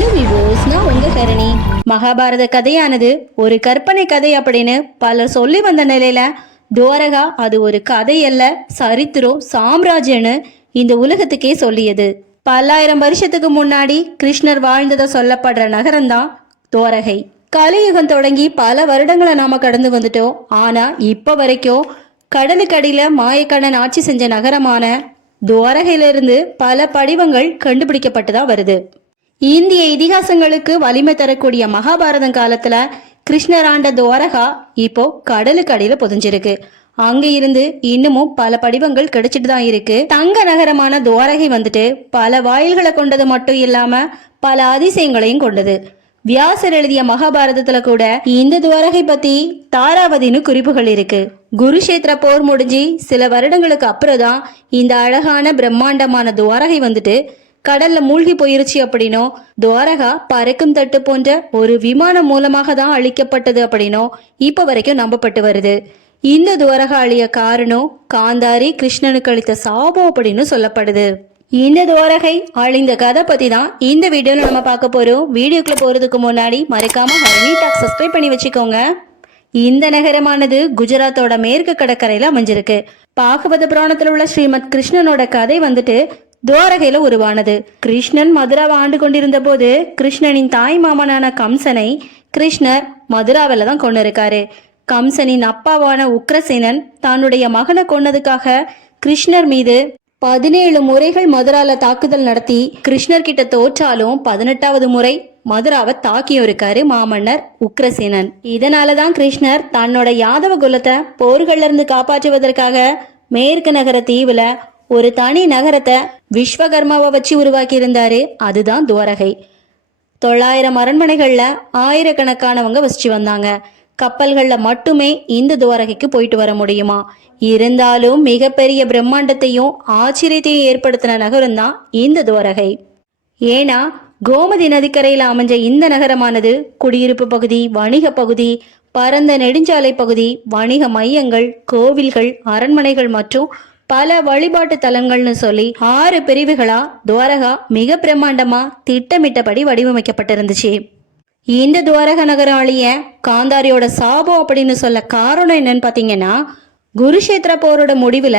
Hello விவோஸ் நான் உங்க கரணி மகாபாரத கதையானது ஒரு கற்பனை கதை அப்படின்னு பலர் சொல்லி வந்த நிலையில துவாரகா அது ஒரு கதை அல்ல சரித்திரம் சாம்ராஜ்யன்னு இந்த உலகத்துக்கே சொல்லியது. பல்லாயிரம் வருஷத்துக்கு முன்னாடி கிருஷ்ணர் வாழ்ந்ததை சொல்லப்படுற நகரம்தான் துவாரகை. கலியுகம் தொடங்கி பல வருடங்களை நாம கடந்து வந்துட்டோம். ஆனா இப்ப வரைக்கும் கடலுக்கடியில மாயக்கண்ணன் ஆட்சி செஞ்ச நகரமான துவாரகையிலிருந்து பல படிவங்கள் கண்டுபிடிக்கப்பட்டுதான் வருது. இந்திய இதிகாசங்களுக்கு வலிமை தரக்கூடிய மகாபாரதம் காலத்துல கிருஷ்ணராண்ட துவாரகா இப்போ கடலுக்கு அடியில புதஞ்சிருக்கு. அங்க இருந்து இன்னமும் பல படிவங்கள் கிடைச்சிட்டு தான் இருக்கு. தங்க நகரமான துவாரகை வந்துட்டு பல வாயில்களை கொண்டது மட்டும் இல்லாம பல அதிசயங்களையும் கொண்டது. வியாசர் எழுதிய மகாபாரதத்துல கூட இந்த துவாரகை பத்தி தாராவதின்னு குறிப்புகள் இருக்கு. குருஷேத்திர போர் முடிஞ்சு சில வருடங்களுக்கு அப்புறம் தான் இந்த அழகான பிரம்மாண்டமான துவாரகை வந்துட்டு கடல்ல மூழ்கி போயிருச்சு அப்படின்னோ துவாரகா பறக்கும் தட்டு போன்ற ஒரு விமானம் மூலமாக தான் அழிக்கப்பட்டது அப்படின்னோ இப்ப வரைக்கும் நம்பப்பட்டு வருது. இந்த துவாரகா அழிய காரணம் காந்தாரி கிருஷ்ணனுக்கு அளித்த சாபம் அப்படின்னு சொல்லப்படுது. இந்த துவாரகை அழிந்த கதை பத்தி தான் இந்த வீடியோல நம்ம பார்க்க போறோம். வீடியோக்குள்ள போறதுக்கு முன்னாடி மறக்காம ஹரணி டாக் சப்ஸ்கிரைப் பண்ணி வச்சுக்கோங்க. இந்த நகரமானது குஜராத்தோட மேற்கு கடற்கரையில அமைஞ்சிருக்கு. பாகவத புராணத்துல உள்ள ஸ்ரீமத் கிருஷ்ணனோட கதை வந்துட்டு துவாரகையில உருவானது. கிருஷ்ணன் மதுராவை ஆண்டு கொண்டிருந்த போது கிருஷ்ணனின் தாய் மாமனான கம்சனை கிருஷ்ணர் மதுராவில தான் கொண்டு இருக்காரு கம்சனின் அப்பாவான உக்ரசேனன் தன்னுடைய மகனை கொன்னதுக்காக கிருஷ்ணர் மீது பதினேழு முறைகள் மதுரால தாக்குதல் நடத்தி கிருஷ்ணர் கிட்ட தோற்றாலும் பதினெட்டாவது முறை மதுராவை தாக்கியும் இருக்காரு மாமன்னர் உக்ரசேனன். இதனாலதான் கிருஷ்ணர் தன்னோட யாதவ குலத்தை போர்கள்ல இருந்து காப்பாற்றுவதற்காக மேற்கு நகர தீவுல ஒரு தனி நகரத்தை விஸ்வகர்மாவை வச்சு உருவாக்கி இருந்தாரு அதுதான் துவாரகை. தொள்ளாயிரம் அரண்மனைகள்ல ஆயிரக்கணக்கானவங்க வசிச்சு வந்தாங்க. கப்பல்கள்ல மட்டுமே இந்த துவாரகைக்கு போயிட்டு வர முடியுமா? இருந்தாலும் மிகப்பெரிய பிரம்மாண்டத்தையும் ஆச்சரியத்தையும் ஏற்படுத்தின நகரம் தான் இந்த துவாரகை. ஏன்னா கோமதி நதிக்கரையில் அமைஞ்ச இந்த நகரமானது குடியிருப்பு பகுதி வணிக பகுதி பரந்த நெடுஞ்சாலை பகுதி வணிக மையங்கள் கோவில்கள் அரண்மனைகள் மற்றும் பல வழிபாட்டு தலங்கள்னு சொல்லி ஆறு பிரிவுகளா துவாரகா மிக பிரம்மாண்டமா திட்டமிட்டபடி வடிவமைக்கப்பட்டிருந்துச்சு. இந்த துவாரக நகராளிய காந்தாரியோட சாபம் அப்படின்னு சொல்ல காரணம் என்னன்னு பாத்தீங்கன்னா குருஷேத்திர போரோட முடிவுல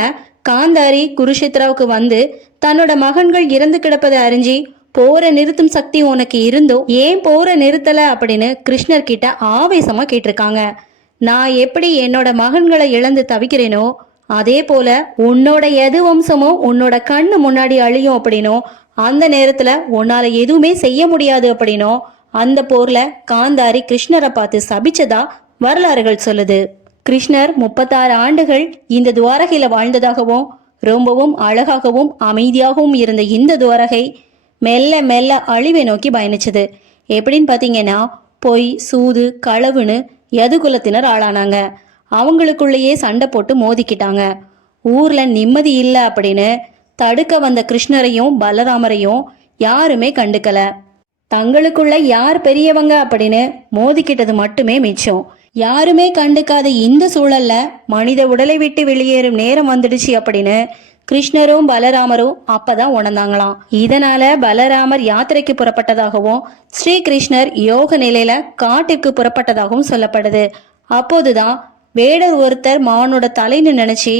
காந்தாரி குருஷேத்ராவுக்கு வந்து தன்னோட மகன்கள் இறந்து கிடப்பதை அறிஞ்சு போரை நிறுத்தும் சக்தி உனக்கு இருந்தும் ஏன் போரை நிறுத்தல அப்படின்னு கிருஷ்ணர் கிட்ட ஆவேசமா கேட்டிருக்காங்க. நான் எப்படி என்னோட மகன்களை இழந்து தவிக்கிறேனோ அதே போல உன்னோட எது வம்சமோ உன்னோட கண்ணு முன்னாடி அழியும் அப்படின்னும் அந்த நேரத்துல உன்னால எதுவுமே செய்ய முடியாது அப்படின்னும் அந்த போர்ல காந்தாரி கிருஷ்ணரை பார்த்து சபிச்சதா வரலாறுகள் சொல்லுது. கிருஷ்ணர் முப்பத்தாறு ஆண்டுகள் இந்த துவாரகையில வாழ்ந்ததாகவும் ரொம்பவும் அழகாகவும் அமைதியாகவும் இருந்த இந்த துவாரகை மெல்ல மெல்ல அழிவை நோக்கி பயணிச்சது. எப்படின்னு பார்த்தீங்கன்னா பொய் சூது களவுன்னு யதுகுலத்தினர் ஆளானாங்க. அவங்களுக்குள்ளேயே சண்டை போட்டு மோதிக்கிட்டாங்க. ஊர்ல நிம்மதி இல்லை அப்படின்னு தடுக்க வந்த கிருஷ்ணரையும் பலராமரையும் யாருமே கண்டுக்கல. தங்களுக்குள்ள யார் பெரியவங்க அப்படின்னு மோதிக்கிட்டது மட்டுமே மிச்சம். யாருமே கண்டுக்காத இந்த சூழல்ல மனித உடலை விட்டு வெளியேறும் நேரம் வந்துடுச்சு அப்படின்னு கிருஷ்ணரும் பலராமரும் அப்பதான் உணர்ந்தாங்களாம். இதனால பலராமர் யாத்திரைக்கு புறப்பட்டதாகவும் ஸ்ரீ கிருஷ்ணர் யோக நிலையில காட்டிற்கு புறப்பட்டதாகவும் சொல்லப்படுது. அப்போதுதான் வேடர் ஒருத்தர் மானோட தலைன்னு நினைச்சு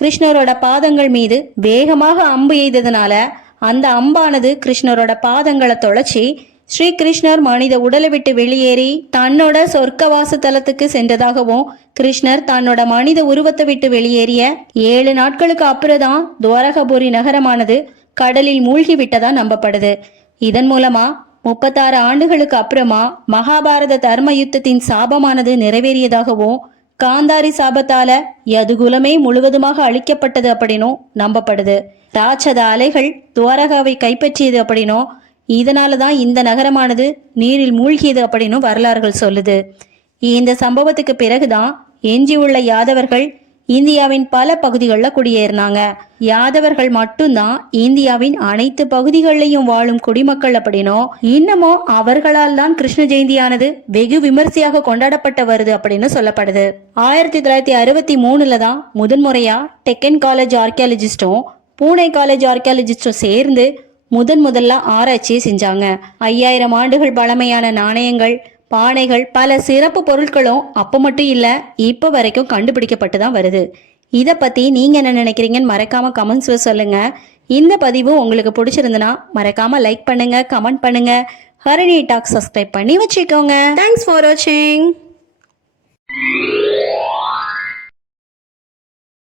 கிருஷ்ணரோட பாதங்கள் மீது வேகமாக அம்பு எய்ததுனால அந்த அம்பானது கிருஷ்ணரோட பாதங்களை தொலைச்சி ஸ்ரீ கிருஷ்ணர் மனித உடலை விட்டு வெளியேறி தன்னோட சொர்க்கவாச தலத்துக்கு சென்றதாகவும் கிருஷ்ணர் தன்னோட மனித உருவத்தை விட்டு வெளியேறிய ஏழு நாட்களுக்கு அப்புறம் தான் துவாரகபுரி நகரமானது கடலில் மூழ்கி விட்டதா நம்பப்படுது. இதன் மூலமா முப்பத்தாறு ஆண்டுகளுக்கு அப்புறமா மகாபாரத தர்ம யுத்தத்தின் சாபமானது நிறைவேறியதாகவும் காந்தாரி சாபத்தால யதுகுலமே முழுவதுமாக அழிக்கப்பட்டது அப்படின்னும் நம்பப்படுது. ராட்சத அலைகள் துவாரகாவை கைப்பற்றியது அப்படின்னும் இதனால தான் இந்த நகரமானது நீரில் மூழ்கியது அப்படின்னும் வரலாறுகள் சொல்லுது. இந்த சம்பவத்துக்கு பிறகுதான் எஞ்சியுள்ள யாதவர்கள் இந்தியாவின் பல பகுதிகளில் குடியேறினாங்க. யாதவர்கள் மட்டும்தான் இந்தியாவின் அனைத்து பகுதிகளிலையும் வாழும் குடிமக்கள் அப்படின்னும் இன்னமும் அவர்களால் தான் கிருஷ்ண ஜெயந்தியானது வெகு விமர்சையாக கொண்டாடப்பட்டு வருது அப்படின்னு சொல்லப்படுது. ஆயிரத்தி தொள்ளாயிரத்தி அறுபத்தி மூணுல தான் முதன்முறையா டெக்கன் காலேஜ் ஆர்கியாலஜிஸ்டும் பூனே காலேஜ் ஆர்கியாலஜிஸ்டும் சேர்ந்து முதன் முதல்ல ஆராய்ச்சியை செஞ்சாங்க. ஐயாயிரம் ஆண்டுகள் பழமையான நாணயங்கள் பானைகள் பல சிறப்பு பொருட்களும் அப்போ மட்டும் இல்லை இப்போ வரைக்கும் கண்டுபிடிக்கப்பட்டு தான் வருது. இதை பற்றி நீங்கள் என்ன நினைக்கிறீங்கன்னு மறக்காமல் கமெண்ட்ஸில் சொல்லுங்கள் இந்த பதிவு உங்களுக்கு பிடிச்சிருந்துன்னா மறக்காமல் லைக் பண்ணுங்கள் கமெண்ட் பண்ணுங்கள் ஹரணி டாக் சப்ஸ்கிரைப் பண்ணி வச்சுக்கோங்க. தேங்க்ஸ் ஃபார் வாட்சிங்